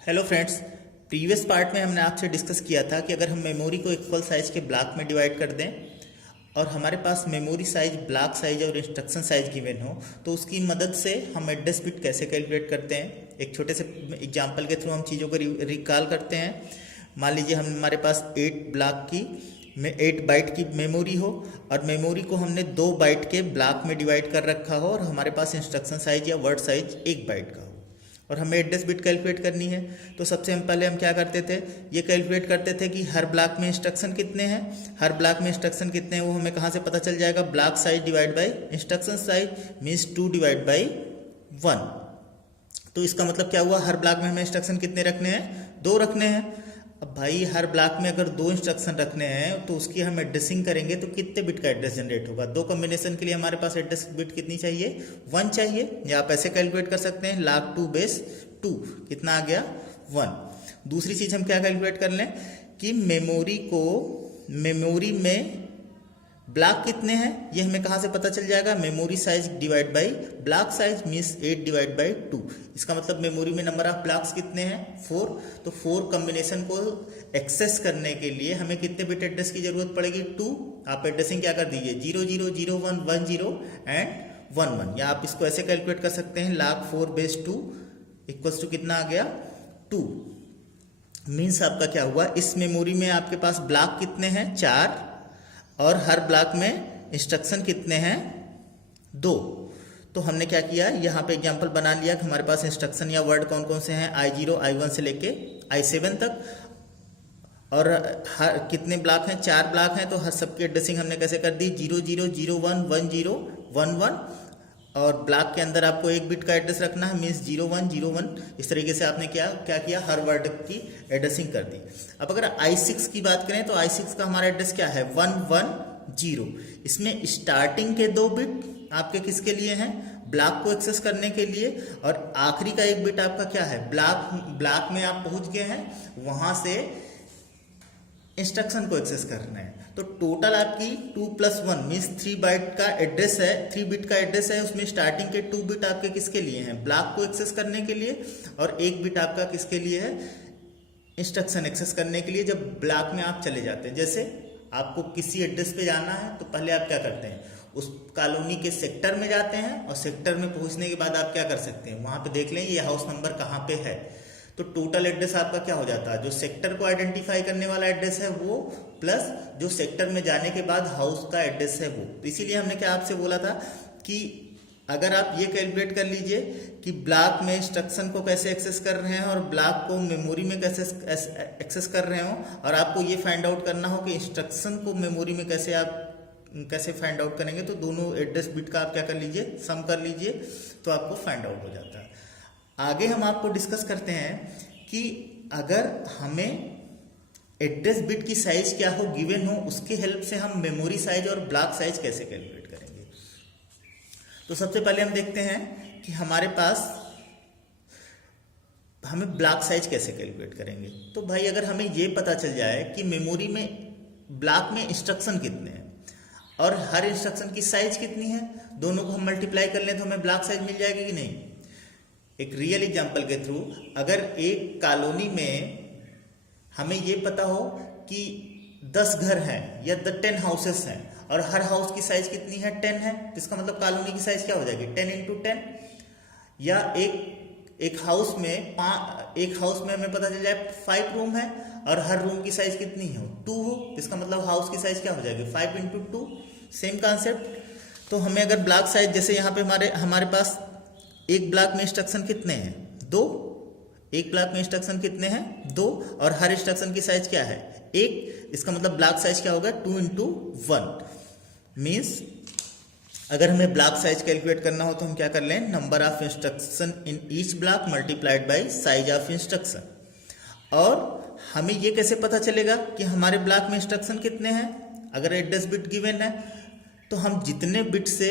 Hello friends. Previous part में हमने आपसे डिस्कस किया था कि अगर हम मेमोरी को इक्वल साइज के ब्लॉक में डिवाइड कर दें और हमारे पास मेमोरी साइज, ब्लॉक साइज और इंस्ट्रक्शन साइज गिवन हो तो उसकी मदद से हम एड्रेस बिट कैसे कैलकुलेट करते हैं। एक छोटे से एग्जांपल के थ्रू हम चीज़ों को रिकॉल करते हैं। मान लीजिए हमारे पास 8 बाइट की मेमोरी हो और मेमोरी को हमने 2 बाइट के ब्लॉक में डिवाइड कर रखा हो और हमारे पास इंस्ट्रक्शन साइज या वर्ड साइज 1 बाइट का हो और हमें एड्रेस बिट कैलकुलेट करनी है। तो सबसे पहले हम क्या करते थे, ये कैलकुलेट करते थे कि हर ब्लॉक में इंस्ट्रक्शन कितने हैं। हर ब्लॉक में इंस्ट्रक्शन कितने हैं वो हमें कहाँ से पता चल जाएगा, block size divide by instruction size means 2 divide by 1। तो इसका मतलब क्या हुआ, हर ब्लॉक में हमें इंस्ट्रक्शन कितने रखने हैं, 2 रखने हैं। अब भाई हर ब्लॉक में अगर 2 इंस्ट्रक्शन रखने हैं तो उसकी हम एड्रेसिंग करेंगे तो कितने बिट का एड्रेस जनरेट होगा। 2 कॉम्बिनेशन के लिए हमारे पास एड्रेस बिट कितनी चाहिए, 1 चाहिए। या आप ऐसे कैलकुलेट कर सकते हैं log 2 बेस 2 कितना आ गया, 1। दूसरी चीज हम क्या कैलकुलेट कर लें कि मेमोरी में ब्लॉक कितने हैं ये हमें कहाँ से पता चल जाएगा, memory size divide by block size means 8 divide by 2। इसका मतलब मेमोरी में नंबर ऑफ ब्लॉक्स कितने हैं, 4। तो 4 कॉम्बिनेशन को एक्सेस करने के लिए हमें कितने बिट एड्रेस की जरूरत पड़ेगी, 2। आप एड्रेसिंग क्या कर दीजिए, 0 0 0 1 1 0 एंड 1 1। या आप इसको ऐसे कैलकुलेट कर सकते हैं log 4 बेस 2 इक्वल्स टू कितना आ गया, 2। मीन्स आपका क्या हुआ, इस मेमोरी में आपके पास ब्लॉक कितने हैं, 4 और हर ब्लॉक में इंस्ट्रक्शन कितने हैं, 2। तो हमने क्या किया, यहाँ पे एग्जांपल बना लिया कि हमारे पास इंस्ट्रक्शन या वर्ड कौन कौन से हैं, I0 I1 से लेके I7 तक। और हर कितने ब्लॉक हैं, 4 ब्लॉक हैं। तो हर सबकी एड्रेसिंग हमने कैसे कर दी, 0 0 0 1 1 0 1 1। और ब्लॉक के अंदर आपको 1 बिट का एड्रेस रखना है मीन्स 0 1 0 1। इस तरीके से आपने क्या किया, हर वर्ड की एड्रेसिंग कर दी। अब अगर I6 की बात करें तो I6 का हमारा एड्रेस क्या है, 1 1 0। इसमें स्टार्टिंग के 2 बिट आपके किसके लिए हैं, ब्लॉक को एक्सेस करने के लिए, और आखिरी का 1 बिट आपका क्या है, ब्लॉक में आप पहुंच गए हैं, वहां से इंस्ट्रक्शन को एक्सेस करना है। तो टोटल आपकी 2 + 1 मीन्स 3 बाइट का एड्रेस है, 3 बिट का एड्रेस है। उसमें स्टार्टिंग के 2 बिट आपके किसके लिए हैं, ब्लॉक को एक्सेस करने के लिए, और 1 बिट आपका किसके लिए है, इंस्ट्रक्शन एक्सेस करने के लिए जब ब्लॉक में आप चले जाते हैं। जैसे आपको किसी एड्रेस पे जाना है तो पहले आप क्या करते हैं, उस कॉलोनी के सेक्टर में जाते हैं और सेक्टर में पहुंचने के बाद आप क्या कर सकते हैं, वहां पे देख लें ये हाउस नंबर कहाँ पे है। तो टोटल एड्रेस आपका क्या हो जाता है, जो सेक्टर को आइडेंटिफाई करने वाला एड्रेस है वो प्लस जो सेक्टर में जाने के बाद हाउस का एड्रेस है वो। तो इसीलिए हमने क्या आपसे बोला था कि अगर आप ये कैलकुलेट कर लीजिए कि ब्लॉक में इंस्ट्रक्शन को कैसे एक्सेस कर रहे हैं और ब्लॉक को मेमोरी में कैसे एक्सेस कर रहे हो, और आपको ये फाइंड आउट करना हो कि इंस्ट्रक्शन को मेमोरी में कैसे फाइंड आउट करेंगे, तो दोनों एड्रेस बिट का आप क्या कर लीजिए, सम कर लीजिए, तो आपको फाइंड आउट हो जाता है। आगे हम आपको डिस्कस करते हैं कि अगर हमें एड्रेस बिट की साइज क्या हो, गिवन हो, उसके हेल्प से हम मेमोरी साइज और ब्लॉक साइज कैसे कैलकुलेट करेंगे। तो सबसे पहले हम देखते हैं कि हमारे पास हमें ब्लॉक साइज कैसे कैलकुलेट करेंगे। तो भाई अगर हमें ये पता चल जाए कि मेमोरी में ब्लॉक में इंस्ट्रक्शन कितने हैं और हर इंस्ट्रक्शन की साइज कितनी है, दोनों को हम मल्टीप्लाई कर लें तो हमें ब्लॉक साइज मिल जाएगी कि नहीं। एक रियल एग्जांपल के थ्रू, अगर एक कॉलोनी में हमें ये पता हो कि 10 घर हैं या 10 हाउसेस हैं और हर हाउस की साइज कितनी है, 10 है, तो इसका मतलब कॉलोनी की साइज क्या हो जाएगी, 10 × 10। या एक हाउस में हमें पता चल जाए 5 रूम है और हर रूम की साइज कितनी है, 2 हो, तो इसका मतलब हाउस की साइज क्या हो जाएगी, 5 × 2। Same concept. तो हमें अगर ब्लॉक साइज, जैसे यहाँ पे हमारे पास एक ब्लॉक में इंस्ट्रक्शन कितने हैं, 2। एक ब्लॉक में इंस्ट्रक्शन कितने हैं, 2, और हर इंस्ट्रक्शन की साइज क्या है, 1। इसका मतलब ब्लॉक साइज क्या होगा, 2 × 1। मीन्स अगर हमें ब्लॉक साइज कैलकुलेट करना हो तो हम क्या कर लें, number of instruction in each block multiplied by size of instruction. और हमें ये कैसे पता चलेगा कि हमारे ब्लॉक में इंस्ट्रक्शन कितने हैं, अगर एड्रेस बिट गिवन है तो हम जितने बिट से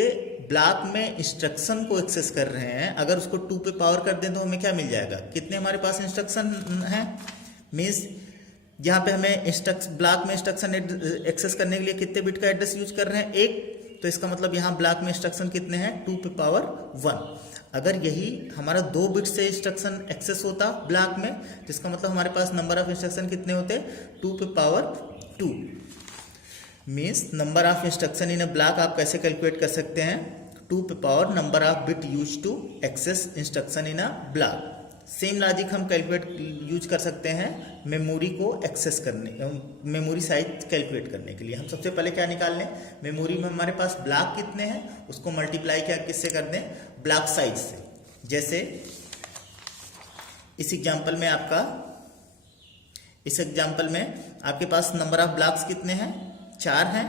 ब्लॉक में इंस्ट्रक्शन को एक्सेस कर रहे हैं, अगर उसको 2 पे पावर कर दें तो हमें क्या मिल जाएगा, कितने हमारे पास इंस्ट्रक्शन हैं। मीन्स यहाँ पे हमें ब्लॉक में इंस्ट्रक्शन एक्सेस करने के लिए कितने बिट का एड्रेस यूज कर रहे हैं, 1। तो इसका मतलब यहाँ ब्लॉक में इंस्ट्रक्शन कितने हैं, 2 पे पावर 1। अगर यही हमारा 2 बिट से इंस्ट्रक्शन एक्सेस होता ब्लॉक में, तो इसका मतलब हमारे पास नंबर ऑफ इंस्ट्रक्शन कितने होते, 2 पे power 2। Means number of instruction in a block आप कैसे कैलकुलेट कर सकते हैं, 2 पे power number of bit use to access instruction in a block. Same logic हम कैलकुलेट यूज कर सकते हैं मेमोरी को एक्सेस करने, मेमोरी साइज कैलकुलेट करने के लिए। हम सबसे पहले क्या निकाल लें, मेमोरी में हमारे पास ब्लॉक कितने हैं उसको मल्टीप्लाई क्या किससे कर दें, ब्लॉक साइज से। जैसे इस एग्जांपल में आपके पास नंबर ऑफ ब्लॉक्स कितने हैं, 4 हैं।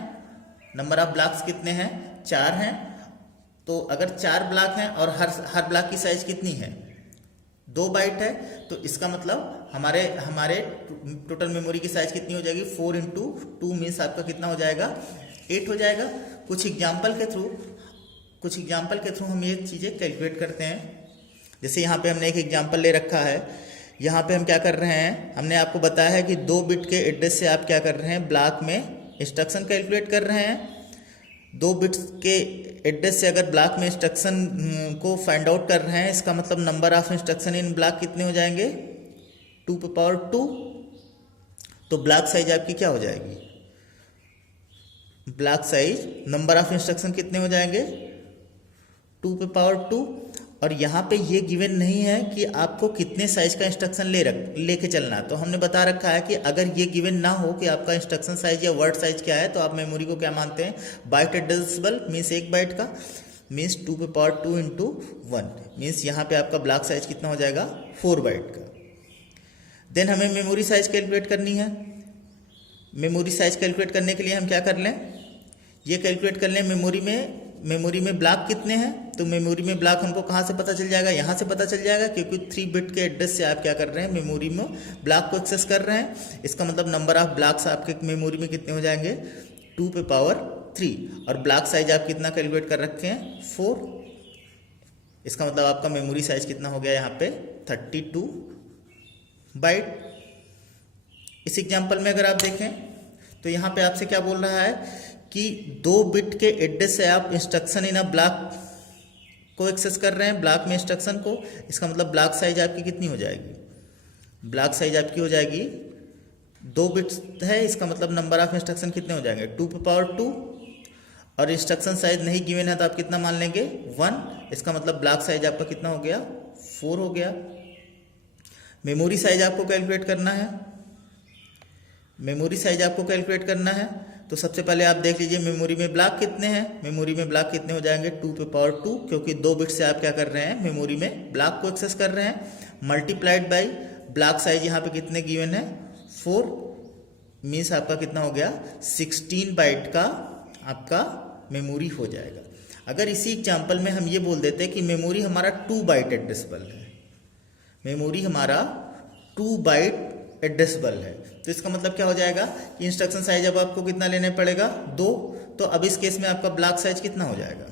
नंबर ऑफ ब्लॉक्स कितने हैं, 4 हैं। तो अगर 4 ब्लॉक हैं और हर ब्लॉक की साइज कितनी है, 2 बाइट है, तो इसका मतलब हमारे टोटल मेमोरी की साइज कितनी हो जाएगी, 4 इंटू 2 मीन्स आपका कितना हो जाएगा, 8 हो जाएगा। कुछ एग्जाम्पल के थ्रू हम ये चीज़ें कैलकुलेट करते हैं। जैसे यहाँ पे हमने एक एग्जाम्पल ले रखा है। यहाँ पे हम क्या कर रहे हैं, हमने आपको बताया है कि 2 बिट के एड्रेस से आप क्या कर रहे हैं, ब्लॉक में इंस्ट्रक्शन कैलकुलेट कर रहे हैं। 2 बिट्स के एड्रेस से अगर ब्लॉक में इंस्ट्रक्शन को फाइंड आउट कर रहे हैं, इसका मतलब number of instruction in block कितने हो जाएंगे, 2 पे पावर 2। तो ब्लॉक साइज आपकी क्या हो जाएगी, block size number of instruction कितने हो जाएंगे, 2 पे पावर 2। और यहाँ पे ये गिवन नहीं है कि आपको कितने साइज का इंस्ट्रक्शन लेके चलना है। तो हमने बता रखा है कि अगर ये गिवन ना हो कि आपका इंस्ट्रक्शन साइज या वर्ड साइज क्या है, तो आप मेमोरी को क्या मानते हैं, बाइट एड्रेसेबल मीन्स 1 बाइट का, मीन्स 2 पे पावर 2 इंटू 1 मीन्स यहाँ पे आपका ब्लॉक साइज कितना हो जाएगा, 4 बाइट का। देन हमें मेमोरी साइज कैलकुलेट करनी है। मेमोरी साइज कैलकुलेट करने के लिए हम क्या कर लें, ये कैलकुलेट कर लें मेमोरी में ब्लॉक कितने हैं। तो मेमोरी में ब्लॉक हमको कहाँ से पता चल जाएगा, यहाँ से पता चल जाएगा, क्योंकि 3 बिट के एड्रेस से आप क्या कर रहे हैं, मेमोरी में ब्लॉक को एक्सेस कर रहे हैं। इसका मतलब नंबर ऑफ ब्लॉक्स आपके मेमोरी में कितने हो जाएंगे, 2 पे पावर 3। और ब्लॉक साइज आप कितना कैलकुलेट कर रखे हैं, 4। इसका मतलब आपका मेमोरी साइज कितना हो गया यहाँ पे, 32 बाइट। इस एग्जाम्पल में अगर आप देखें तो यहाँ पे आपसे क्या बोल रहा है कि 2 बिट के एड्रेस से आप इंस्ट्रक्शन इन अ ब्लॉक को एक्सेस कर रहे हैं, ब्लॉक में इंस्ट्रक्शन को। इसका मतलब ब्लॉक साइज आपकी कितनी हो जाएगी, ब्लॉक साइज आपकी हो जाएगी 2 बिट्स है, इसका मतलब नंबर ऑफ इंस्ट्रक्शन कितने हो जाएंगे, 2 पे पावर 2। और इंस्ट्रक्शन साइज नहीं गिवन है तो आप कितना मान लेंगे, 1। इसका मतलब ब्लॉक साइज आपका कितना हो गया, 4 हो गया। मेमोरी साइज आपको कैलकुलेट करना है। तो सबसे पहले आप देख लीजिए मेमोरी में ब्लॉक कितने हैं। मेमोरी में ब्लॉक कितने हो जाएंगे, 2 पे पावर 2, क्योंकि 2 बिट से आप क्या कर रहे हैं, मेमोरी में ब्लॉक को एक्सेस कर रहे हैं, मल्टीप्लाइड बाय ब्लॉक साइज यहाँ पे कितने गिवन है, 4 मीन्स आपका कितना हो गया, 16 बाइट का आपका मेमोरी हो जाएगा। अगर इसी एग्जाम्पल में हम ये बोल देते कि मेमोरी हमारा 2 बाइट एड्रेसेबल है, मेमोरी हमारा 2 बाइट एड्रेसेबल है, तो इसका मतलब क्या हो जाएगा कि इंस्ट्रक्शन साइज अब आपको कितना लेने पड़ेगा, 2। तो अब इस केस में आपका ब्लॉक साइज कितना हो जाएगा।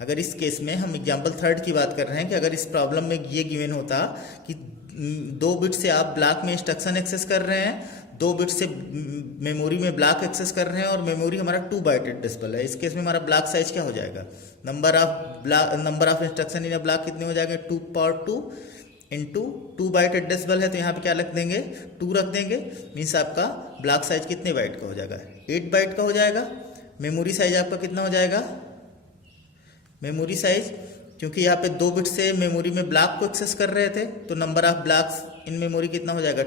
अगर इस केस में हम एग्जांपल 3 की बात कर रहे हैं कि अगर इस प्रॉब्लम में ये गिवन होता कि 2 बिट से आप ब्लॉक में इंस्ट्रक्शन एक्सेस कर रहे हैं, 2 बिट से मेमोरी में ब्लॉक एक्सेस कर रहे हैं, और मेमोरी हमारा 2 बाइट एड्रेसेबल है। इस केस में हमारा ब्लॉक साइज क्या हो जाएगा, number of instruction in block कितने हो जाएंगे, 2 पावर 2 इंटू 2 बाइट एड्रेसेबल है, तो यहाँ पे क्या रख देंगे, 2 रख देंगे। मीन्स आपका ब्लॉक साइज कितने बाइट का हो जाएगा, 8 बाइट का हो जाएगा। मेमोरी साइज आपका कितना हो जाएगा, मेमोरी साइज, क्योंकि यहाँ पे 2 बिट से मेमोरी में ब्लॉक को एक्सेस कर रहे थे, तो number of blocks in memory कितना हो जाएगा,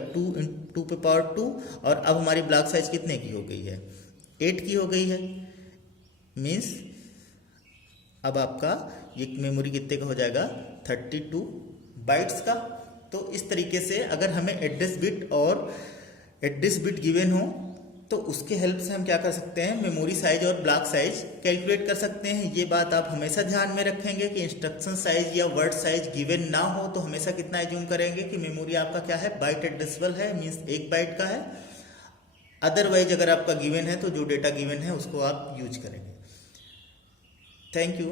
2 पे पावर 2। और अब हमारी ब्लॉक साइज कितने की हो गई है, 8 की हो गई है। मीन्स अब आपका ये मेमोरी कितने का हो जाएगा, 32 बाइट्स का। तो इस तरीके से अगर हमें एड्रेस बिट गिवन हो तो उसके हेल्प से हम क्या कर सकते हैं, मेमोरी साइज और ब्लॉक साइज कैलकुलेट कर सकते हैं। ये बात आप हमेशा ध्यान में रखेंगे कि इंस्ट्रक्शन साइज या वर्ड साइज गिवन ना हो तो हमेशा कितना एज्यूम करेंगे कि मेमोरी आपका क्या है, बाइट एड्रेसेबल है, मीन्स 1 बाइट का है। अदरवाइज अगर आपका गिवन है तो जो डेटा गिवन है उसको आप यूज करेंगे। Thank you.